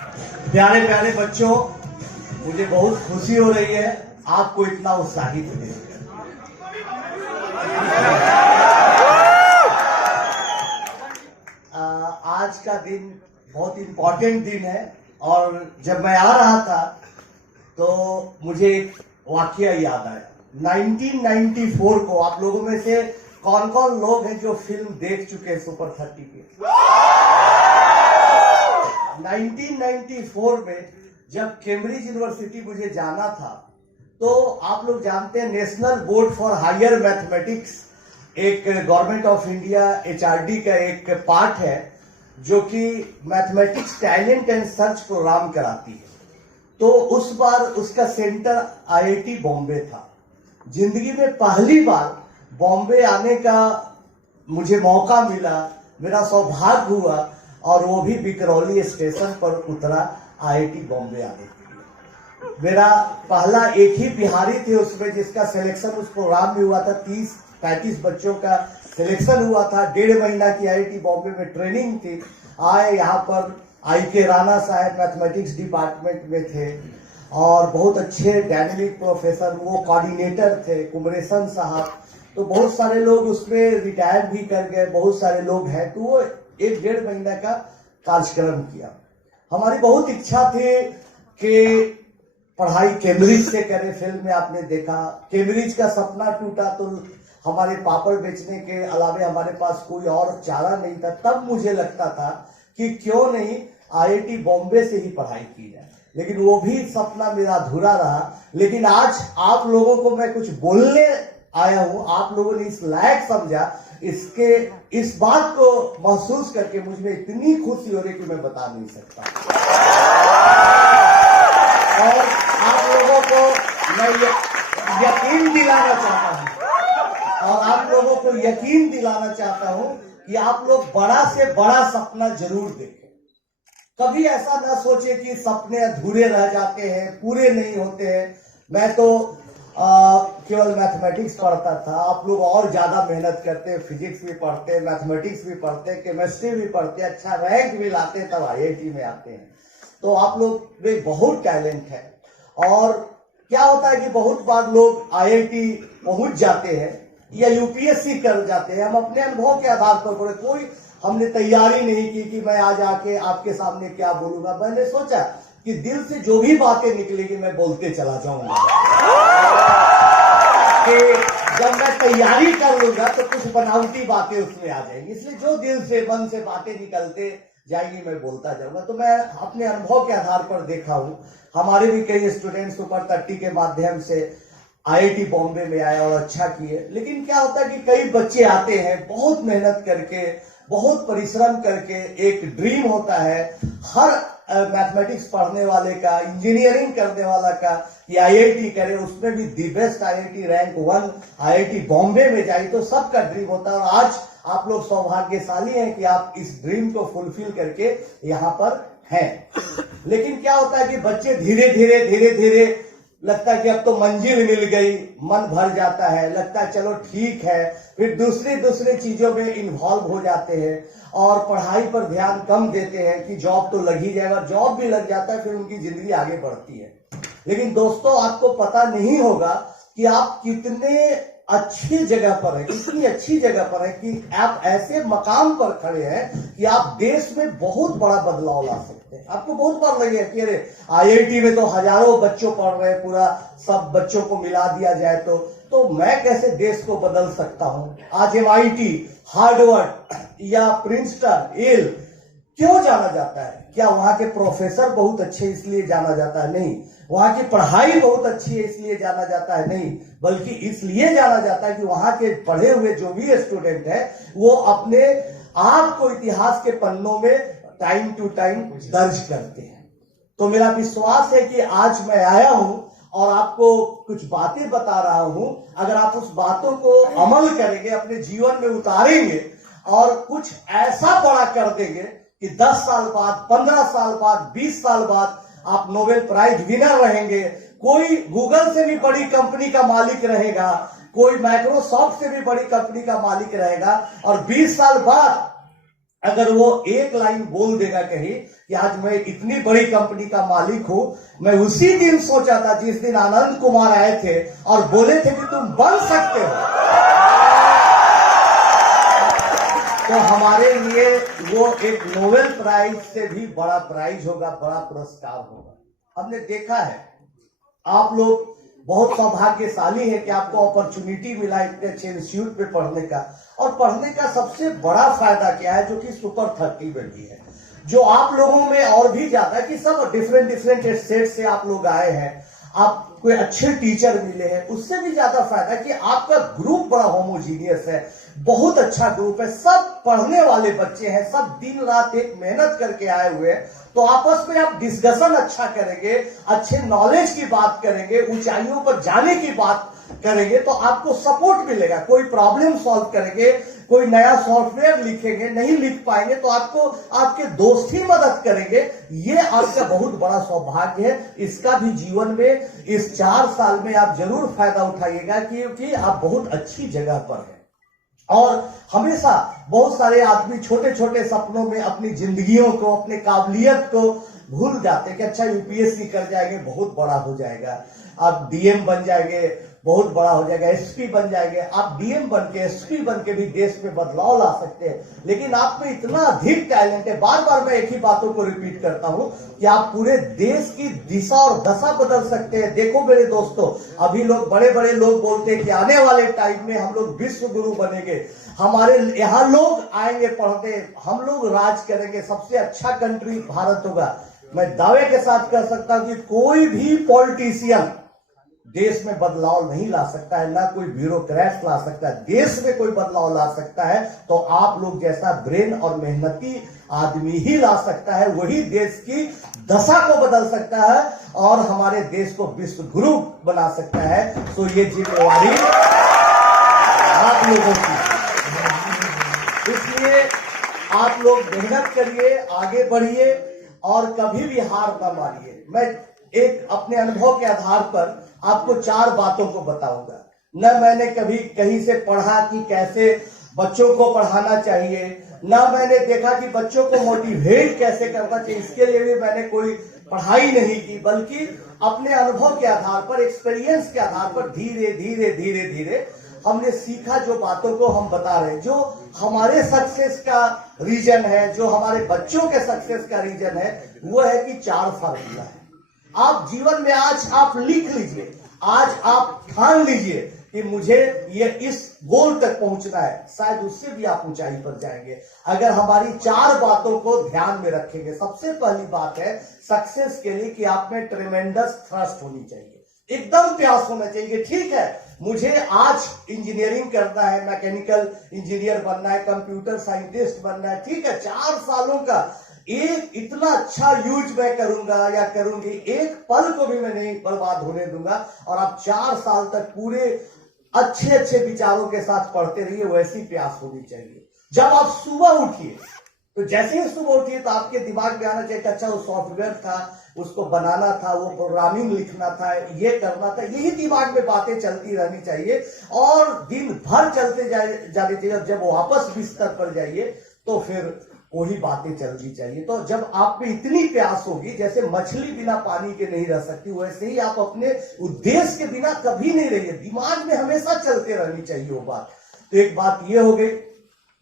प्यारे प्यारे बच्चों, मुझे बहुत खुशी हो रही है आपको इतना उत्साहित देखकर। आज का दिन बहुत इम्पोर्टेंट दिन है और जब मैं आ रहा था तो मुझे एक वाकया याद आया। 1994 को आप लोगों में से कौन कौन लोग हैं जो फिल्म देख चुके हैं सुपर 30 के? 1994 में जब कैम्ब्रिज यूनिवर्सिटी मुझे जाना था तो आप लोग जानते हैं national board for higher mathematics एक गवर्नमेंट ऑफ इंडिया HRD का एक पार्ट है जो कि mathematics talent and search programme कराती है। तो उस बार उसका सेंटर IIT बॉम्बे था। जिंदगी में पहली बार बॉम्बे आने का मुझे मौका मिला, मेरा सौभाग्य हुआ और वो भी बिकरौली स्टेशन पर उतरा IIT बॉम्बे आने के लिए। मेरा पहला एक ही बिहारी थे उसमें जिसका सिलेक्शन उस प्रोग्राम में हुआ था। 30-35 बच्चों का सिलेक्शन हुआ था। 1.5 महीना की IIT बॉम्बे में ट्रेनिंग थी। आए यहाँ पर IK राणा साहब मैथमेटिक्स डिपार्टमेंट में थे और बहुत अच्छे डायनेमिक प्रोफेसर, वो कोऑर्डिनेटर थे कुमरेशन साहब। तो बहुत सारे लोग उसमें रिटायर भी कर गए, बहुत सारे लोग हैं। तो वो 1-1.5 महीना का कार्यक्रम किया। हमारी बहुत इच्छा थी कि पढ़ाई कैम्ब्रिज से करें। फिल्म में आपने देखा कैम्ब्रिज का सपना टूटा तो हमारे पापड़ बेचने के अलावे हमारे पास कोई और चारा नहीं था। तब मुझे लगता था कि क्यों नहीं IIT बॉम्बे से ही पढ़ाई की जाए, लेकिन वो भी सपना मेरा अधूरा रहा। लेकिन आज आप लोगों को मैं कुछ बोलने आया हूं, आप लोगों ने इस लायक समझा, इस बात को महसूस करके मुझ में इतनी खुशी हो रही कि मैं बता नहीं सकता। और आप लोगों को मैं यकीन दिलाना चाहता हूं कि आप लोग बड़ा से बड़ा सपना जरूर देखें। कभी ऐसा ना सोचे कि सपने अधूरे रह जाते हैं, पूरे नहीं होते हैं। मैं तो केवल मैथमेटिक्स पढ़ता था, आप लोग और ज्यादा मेहनत करते, फिजिक्स भी पढ़ते, मैथमेटिक्स भी पढ़ते, केमिस्ट्री भी पढ़ते, अच्छा रैंक भी लाते, तब IIT में आते हैं। तो आप लोग में बहुत टैलेंट है। और क्या होता है कि बहुत बार लोग IIT पहुंच जाते हैं या UPSC कर जाते हैं। हम अपने अनुभव के आधार पर बोले, कोई हमने तैयारी नहीं की कि मैं आज आके आपके सामने क्या बोलूंगा। मैंने सोचा कि दिल से जो भी बातें निकलेगी मैं बोलते चला जाऊंगा। कि जब मैं तैयारी कर लूंगा तो कुछ बनावटी बातें उसमें आ जाएंगी, इसलिए जो दिल से मन से बातें निकलते जाएंगी मैं बोलता जाऊंगा। तो मैं अपने अनुभव के आधार पर देखा हूं, हमारे भी कई स्टूडेंट्स सुपर 30 के माध्यम से IIT बॉम्बे में आए और अच्छा किए। लेकिन क्या होता है कि कई बच्चे आते हैं बहुत मेहनत करके, बहुत परिश्रम करके। एक ड्रीम होता है हर मैथमेटिक्स पढ़ने वाले का, इंजीनियरिंग करने वाला का, कि IIT करे, उसमें भी the best IIT rank 1 IIT Bombay में जाए, तो सबका ड्रीम होता है। और आज आप लोग सौभाग्यशाली हैं कि आप इस ड्रीम को फुलफिल करके यहाँ पर हैं। लेकिन क्या होता है कि बच्चे धीरे धीरे लगता है कि अब तो मंजिल मिल गई, मन भर जाता है, लगता है चलो ठीक है। फिर दूसरी चीजों में इन्वॉल्व हो जाते हैं और पढ़ाई पर ध्यान कम देते हैं कि जॉब तो लग ही जाएगा। जॉब भी लग जाता है, फिर उनकी जिंदगी आगे बढ़ती है। लेकिन दोस्तों, आपको पता नहीं होगा कि आप कितने अच्छी जगह पर है, इतनी अच्छी जगह पर है कि आप ऐसे मकाम पर खड़े हैं कि आप देश में बहुत बड़ा बदलाव ला सकते हैं। आपको बहुत बार लगे कि अरे IIT में तो हजारों बच्चों पढ़ रहे हैं, पूरा सब बच्चों को मिला दिया जाए तो मैं कैसे देश को बदल सकता हूं। आज MIT, हार्वर्ड या प्रिंसटन, येल क्यों जाना जाता है? क्या वहां के प्रोफेसर बहुत अच्छे इसलिए जाना जाता है? नहीं। वहां की पढ़ाई बहुत अच्छी है इसलिए जाना जाता है? नहीं। बल्कि इसलिए जाना जाता है कि वहां के पढ़े हुए जो भी स्टूडेंट है वो अपने आप को इतिहास के पन्नों में टाइम टू टाइम दर्ज करते हैं। तो मेरा विश्वास है कि आज मैं आया हूं और आपको कुछ बातें बता रहा हूं। अगर आप उस बातों को अमल करेंगे, अपने जीवन में उतारेंगे और कुछ ऐसा बड़ा कर देंगे कि 10 साल बाद, 15 साल बाद, 20 साल बाद आप नोबेल प्राइज विनर रहेंगे। कोई गूगल से भी बड़ी कंपनी का मालिक रहेगा, कोई माइक्रोसॉफ्ट से भी बड़ी कंपनी का मालिक रहेगा। और 20 साल बाद अगर वो एक लाइन बोल देगा कहीं कि आज मैं इतनी बड़ी कंपनी का मालिक हूं। मैं उसी दिन सोचा था जिस दिन आनंद कुमार आए थे और बोले थे कि तुम बन सकते हो, तो हमारे लिए वो एक नोबेल प्राइज से भी बड़ा प्राइज होगा, बड़ा पुरस्कार होगा। हमने देखा है आप लोग बहुत सौभाग्यशाली है कि आपको अपॉर्चुनिटी मिला इतने अच्छे इंस्टीट्यूट में पढ़ने का। और पढ़ने का सबसे बड़ा फायदा क्या है, जो कि सुपर 30 में भी है, जो आप लोगों में और भी ज्यादा है कि सब डिफरेंट स्टेट से आप लोग आए हैं, आप कोई अच्छे टीचर मिले हैं। उससे भी ज्यादा फायदा कि आपका ग्रुप बड़ा होमोजीनियस है, बहुत अच्छा ग्रुप है, सब पढ़ने वाले बच्चे हैं, सब दिन रात एक मेहनत करके आए हुए हैं। तो आपस में आप डिस्कशन अच्छा करेंगे, अच्छे नॉलेज की बात करेंगे, ऊंचाइयों पर जाने की बात करेंगे, तो आपको सपोर्ट मिलेगा। कोई प्रॉब्लम सॉल्व करेंगे, कोई नया सॉफ्टवेयर लिखेंगे, नहीं लिख पाएंगे तो आपको आपके दोस्त ही मदद करेंगे। ये आपका बहुत बड़ा सौभाग्य है। इसका भी जीवन में इस 4 साल में आप जरूर फायदा उठाइएगा, क्योंकि आप बहुत अच्छी जगह पर हैं। और हमेशा बहुत सारे आदमी छोटे छोटे सपनों में अपनी जिंदगियों को, अपने काबिलियत को भूल जाते हैं कि अच्छा यूपीएससी कर जाएंगे बहुत बड़ा हो जाएगा, आप डीएम बन जाएंगे बहुत बड़ा हो जाएगा, एसपी बन जाएंगे। आप डीएम बन के, एसपी बन के भी देश में बदलाव ला सकते हैं। लेकिन आप में इतना अधिक टैलेंट है, बार बार मैं एक ही बातों को रिपीट करता हूं कि आप पूरे देश की दिशा और दशा बदल सकते हैं। देखो मेरे दोस्तों, अभी लोग बड़े बड़े लोग बोलते हैं कि आने वाले टाइम में हम लोग विश्व गुरु बनेंगे, हमारे यहाँ लोग आएंगे पढ़ते, हम लोग राज करेंगे, सबसे अच्छा कंट्री भारत होगा। मैं दावे के साथ कह सकता हूं कि कोई भी पॉलिटिशियन देश में बदलाव नहीं ला सकता है, ना कोई ब्यूरोक्रेट ला सकता है। देश में कोई बदलाव ला सकता है तो आप लोग जैसा ब्रेन और मेहनती आदमी ही ला सकता है, वही देश की दशा को बदल सकता है और हमारे देश को विश्व गुरु बना सकता है। तो ये जिम्मेवारी आप लोगों की, इसलिए आप लोग मेहनत करिए, आगे बढ़िए और कभी भी हार न मानिए। मैं एक अपने अनुभव के आधार पर आपको 4 बातों को बताऊंगा। न मैंने कभी कहीं से पढ़ा कि कैसे बच्चों को पढ़ाना चाहिए, न मैंने देखा कि बच्चों को मोटिवेट कैसे करना चाहिए, इसके लिए भी मैंने कोई पढ़ाई नहीं की, बल्कि अपने अनुभव के आधार पर, एक्सपीरियंस के आधार पर धीरे धीरे धीरे धीरे हमने सीखा। जो बातों को हम बता रहे हैं, जो हमारे सक्सेस का रीजन है, जो हमारे बच्चों के सक्सेस का रीजन है, वो है कि 4 फार्मूला है। आप जीवन में आज आप लिख लीजिए, आज आप ठान लीजिए कि मुझे ये इस गोल तक पहुंचना है, शायद उससे भी आप ऊंचाई पर जाएंगे अगर हमारी 4 बातों को ध्यान में रखेंगे। सबसे पहली बात है सक्सेस के लिए कि आप में ट्रेमेंडस थ्रस्ट होनी चाहिए, एकदम प्यास होना चाहिए। ठीक है, मुझे आज इंजीनियरिंग करना है, मैकेनिकल इंजीनियर बनना है, कंप्यूटर साइंटिस्ट बनना है, ठीक है, 4 सालों का एक इतना अच्छा यूज मैं करूंगा या करूंगी, एक पल को भी मैं नहीं बर्बाद होने दूंगा। और आप 4 साल तक पूरे अच्छे अच्छे विचारों के साथ पढ़ते रहिए, वैसी प्यास होनी चाहिए। जब आप सुबह उठिए तो जैसे ही सुबह उठिए तो आपके दिमाग में आना चाहिए कि अच्छा वो सॉफ्टवेयर था, उसको बनाना था, वो प्रोग्रामिंग लिखना था, ये करना था, यही दिमाग में बातें चलती रहनी चाहिए और दिन भर चलते जाने चाहिए। जब वापस बिस्तर पर जाइए तो फिर वही बातें चलनी चाहिए। तो जब आप में इतनी प्यास होगी, जैसे मछली बिना पानी के नहीं रह सकती, वैसे ही आप अपने उद्देश्य के बिना कभी नहीं रहिए, दिमाग में हमेशा चलते रहनी चाहिए वो बात। तो एक बात ये हो गई।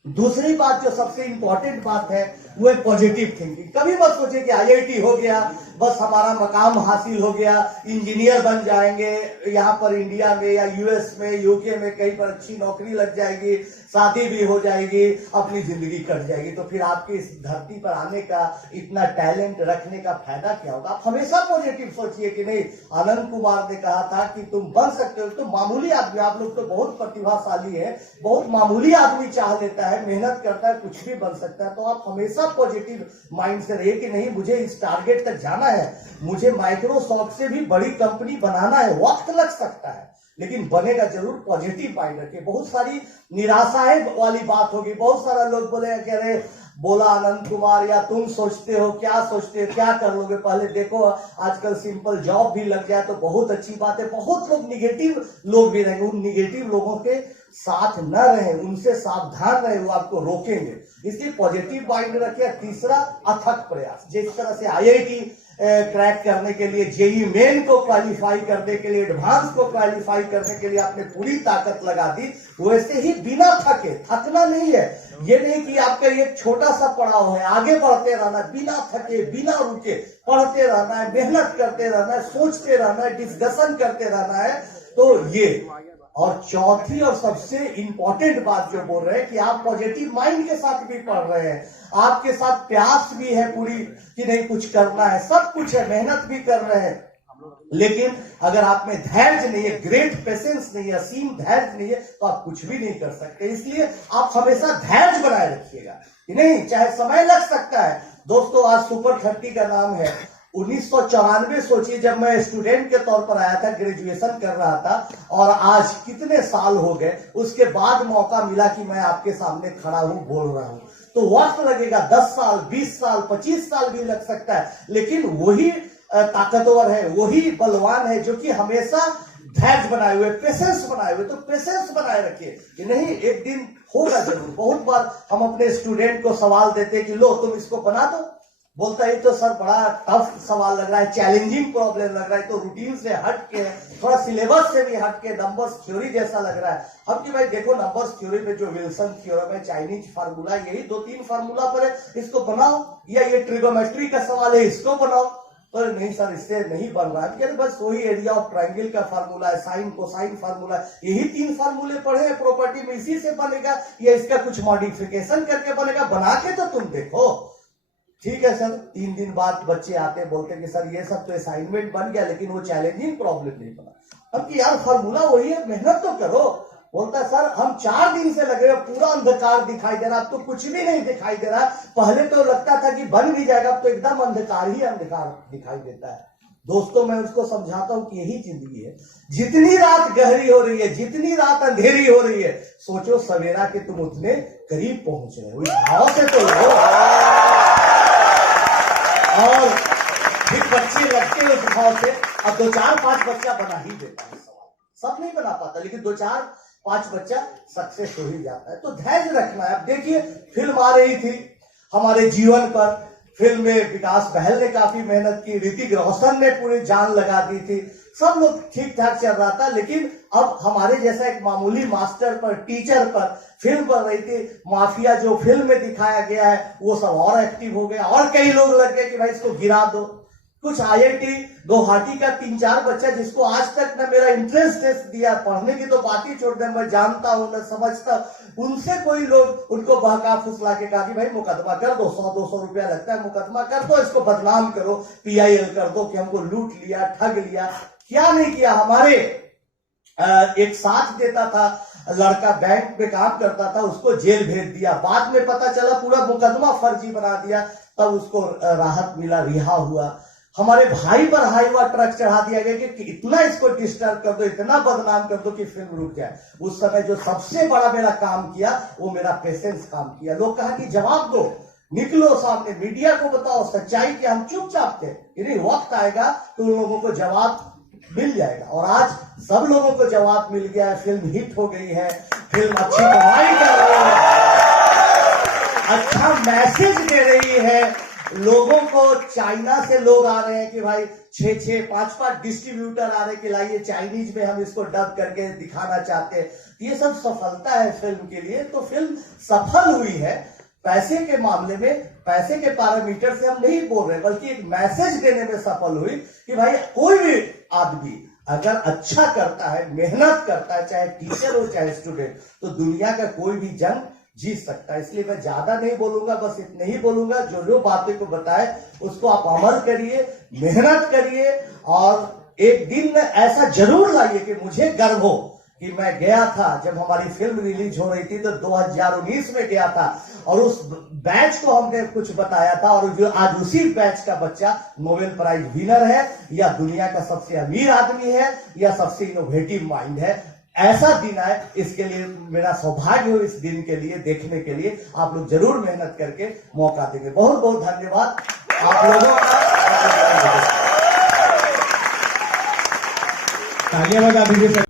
दूसरी बात जो सबसे इंपॉर्टेंट बात है वो है पॉजिटिव थिंकिंग। कभी मत सोचे कि आईआईटी हो गया बस हमारा मकाम हासिल हो गया, इंजीनियर बन जाएंगे, यहाँ पर इंडिया में या यूएस में, यूके में कहीं पर अच्छी नौकरी लग जाएगी, शादी भी हो जाएगी, अपनी जिंदगी कट जाएगी, तो फिर आपके इस धरती पर आने का, इतना टैलेंट रखने का फायदा क्या होगा। आप हमेशा पॉजिटिव सोचिए कि नहीं, आनंद कुमार ने कहा था कि तुम बन सकते हो। तो मामूली आदमी, आप लोग तो बहुत प्रतिभाशाली है, बहुत मामूली आदमी चाह लेता है, मेहनत करता है, कुछ भी बन सकता है। तो आप हमेशा पॉजिटिव माइंड से रहिए कि नहीं, मुझे इस टारगेट तक जाना है, मुझे माइक्रोसॉफ्ट से भी बड़ी कंपनी बनाना है। वक्त लग सकता है लेकिन बनेगा जरूर। पॉजिटिव माइंड रखिए। बहुत सारी निराशाएं वाली बात होगी, बहुत सारा लोग बोलेगा कि अरे बोला आनंद कुमार, या तुम सोचते हो, क्या सोचते हो, क्या कर लोगे, पहले देखो आजकल सिंपल जॉब भी लग जाए तो बहुत अच्छी बात है। बहुत लोग निगेटिव लोग भी रहेंगे, उन निगेटिव लोगों के साथ न रहे, उनसे सावधान रहे, वो आपको रोकेंगे। इसलिए पॉजिटिव माइंड रखिए। तीसरा, अथक प्रयास। जिस तरह से IIT क्रैक करने के लिए, जेई मेन को क्वालिफाई करने के लिए, एडवांस को क्वालिफाई करने के लिए आपने पूरी ताकत लगा दी, वैसे ही बिना थके, थकना नहीं है, ये नहीं कि आपका ये छोटा सा पड़ाव है, आगे बढ़ते रहना है, बिना थके, बिना रुके पढ़ते रहना है, मेहनत करते रहना है, सोचते रहना है, डिस्कशन करते रहना है। तो ये, और चौथी और सबसे इंपॉर्टेंट बात जो बोल रहे हैं कि आप पॉजिटिव माइंड के साथ भी पढ़ रहे हैं, आपके साथ प्यास भी है पूरी कि नहीं कुछ करना है, सब कुछ है, मेहनत भी कर रहे हैं, लेकिन अगर आप में धैर्य नहीं है, ग्रेट पेशेंस नहीं है, असीम धैर्य नहीं है, तो आप कुछ भी नहीं कर सकते। इसलिए आप हमेशा धैर्य बनाए रखिएगा कि नहीं, चाहे समय लग सकता है। दोस्तों, आज सुपर 30 का नाम है। 1994 सोचिए, जब मैं स्टूडेंट के तौर पर आया था, ग्रेजुएशन कर रहा था, और आज कितने साल हो गए, उसके बाद मौका मिला कि मैं आपके सामने खड़ा हूं, बोल रहा हूं। तो वक्त लगेगा, 10 साल, 20 साल, 25 साल भी लग सकता है, लेकिन वही ताकतवर है, वही बलवान है जो कि हमेशा धैर्य बनाए हुए, पेशेंस बनाए हुए। तो पेशेंस बनाए रखिए कि नहीं, एक दिन होगा जरूर। बहुत बार हम अपने स्टूडेंट को सवाल देते कि लो तुम इसको बना दो, बोलता है तो सर बड़ा टफ सवाल लग रहा है, चैलेंजिंग प्रॉब्लम लग रहा है, तो रूटीन से हट के, थोड़ा सिलेबस से भी हट के, नंबर्स थ्योरी जैसा लग रहा है। हम कि भाई देखो, नंबर्स थ्योरी पे जो विल्सन थ्योरम है, चाइनीज फार्मूला, यही 2-3 फार्मूला पर है, इसको बनाओ, या ये ट्रिगोमेट्री का सवाल है, इसको बनाओ। तो नहीं सर, इससे नहीं बन रहा है, बस वही एरिया ऑफ ट्रायंगल का फार्मूला है, साइन कोसाइन फार्मूला है, यही 3 फार्मूले पढ़े हैं प्रॉपर्टी में, इसी से बनेगा, या इसका कुछ मॉडिफिकेशन करके बनेगा, बना के तो तुम देखो। ठीक है सर, 3 दिन बाद बच्चे आते बोलते कि सर ये सब तो असाइनमेंट बन गया, लेकिन वो चैलेंजिंग प्रॉब्लम नहीं बना। अब कि यार फार्मूला वही है, मेहनत तो करो। बोलता सर हम 4 दिन से लगे हुए, पूरा अंधकार दिखाई दे रहा, अब तो कुछ भी नहीं दिखाई दे रहा, पहले तो लगता था कि बन भी जाएगा, अब तो एकदम अंधकार ही अंधकार दिखाई देता है। दोस्तों, मैं उसको समझाता हूं कि यही जिंदगी है। जितनी रात गहरी हो रही है, जितनी रात अंधेरी हो रही है, सोचो सवेरा के तुम उतने करीब पहुंच रहे हो, इस भाव से तो लो। और फिर बच्चे लगते हैं उस भाव से। अब 2-4-5 बच्चा बना ही देता है सवाल, सब नहीं बना पाता, लेकिन 2-4-5 बच्चा सक्सेस हो ही जाता है। तो धैर्य रखना है। अब देखिए, फिल्म आ रही थी हमारे जीवन पर, फिल्म में विकास बहल ने काफी मेहनत की, ऋतिक रोशन ने पूरी जान लगा दी थी, सब लोग ठीक ठाक चल रहा था। लेकिन अब हमारे जैसा एक मामूली मास्टर पर, टीचर पर फिल्म बन रही थी, माफिया जो फिल्म में दिखाया गया है वो सब और एक्टिव हो गया, और कई लोग लग गए कि भाई इसको गिरा दो। कुछ IIT गुवाहाटी का 3-4 बच्चा, जिसको आज तक न मेरा इंटरेस्ट टेस्ट दिया, पढ़ने की तो बात ही छोड़ दे, मैं जानता हूं न समझता, उनसे कोई लोग उनको बहका फुसला के कहा कि भाई मुकदमा कर दो, 100-200 रुपया लगता है, मुकदमा कर दो, इसको बदनाम करो, PIL कर दो कि हमको लूट लिया, ठग लिया। क्या नहीं किया, हमारे एक साथ देता था लड़का, बैंक में काम करता था, उसको जेल भेज दिया, बाद में पता चला पूरा मुकदमा फर्जी बना दिया, तब उसको राहत मिला, रिहा हुआ। हमारे भाई पर हाईवा ट्रक चढ़ा दिया गया कि इतना इसको डिस्टर्ब कर दो, इतना बदनाम कर दो कि फिल्म रुक जाए। उस समय जो सबसे बड़ा मेरा काम किया वो मेरा पेशेंस काम किया। लोग कहा कि जवाब दो, निकलो सामने, मीडिया को बताओ सच्चाई की। हम चुपचाप थे, नहीं वक्त आएगा तो उन लोगों को जवाब मिल जाएगा, और आज सब लोगों को जवाब मिल गया है। फिल्म हिट हो गई है, फिल्म अच्छी कमाई कर रही है, अच्छा मैसेज दे रही है लोगों को। चाइना से लोग आ रहे हैं कि भाई 6-6, 5-5 डिस्ट्रीब्यूटर आ रहे हैं कि लाइए चाइनीज में हम इसको डब करके दिखाना चाहते हैं। ये सब सफलता है फिल्म के लिए। तो फिल्म सफल हुई है, पैसे के मामले में, पैसे के पैरामीटर से हम नहीं बोल रहे, बल्कि एक मैसेज देने में सफल हुई कि भाई कोई भी आदमी अगर अच्छा करता है, मेहनत करता है, चाहे टीचर हो चाहे स्टूडेंट, तो दुनिया का कोई भी जंग जीत सकता है। इसलिए मैं ज्यादा नहीं बोलूंगा, बस इतने ही बोलूंगा, जो जो बातें को बताए उसको आप अमल करिए, मेहनत करिए, और एक दिन ऐसा जरूर लाइए कि मुझे गर्व हो कि मैं गया था, जब हमारी फिल्म रिलीज हो रही थी तो 2019 में गया था, और उस बैच को हमने कुछ बताया था, और जो आज उसी बैच का बच्चा नोबेल प्राइज विनर है, या दुनिया का सबसे अमीर आदमी है, या सबसे इनोवेटिव माइंड है। ऐसा दिन आए, इसके लिए मेरा सौभाग्य हो इस दिन के लिए देखने के लिए। आप लोग जरूर मेहनत करके मौका देंगे। बहुत बहुत धन्यवाद आप लोगों का। तालियां बजा दीजिए।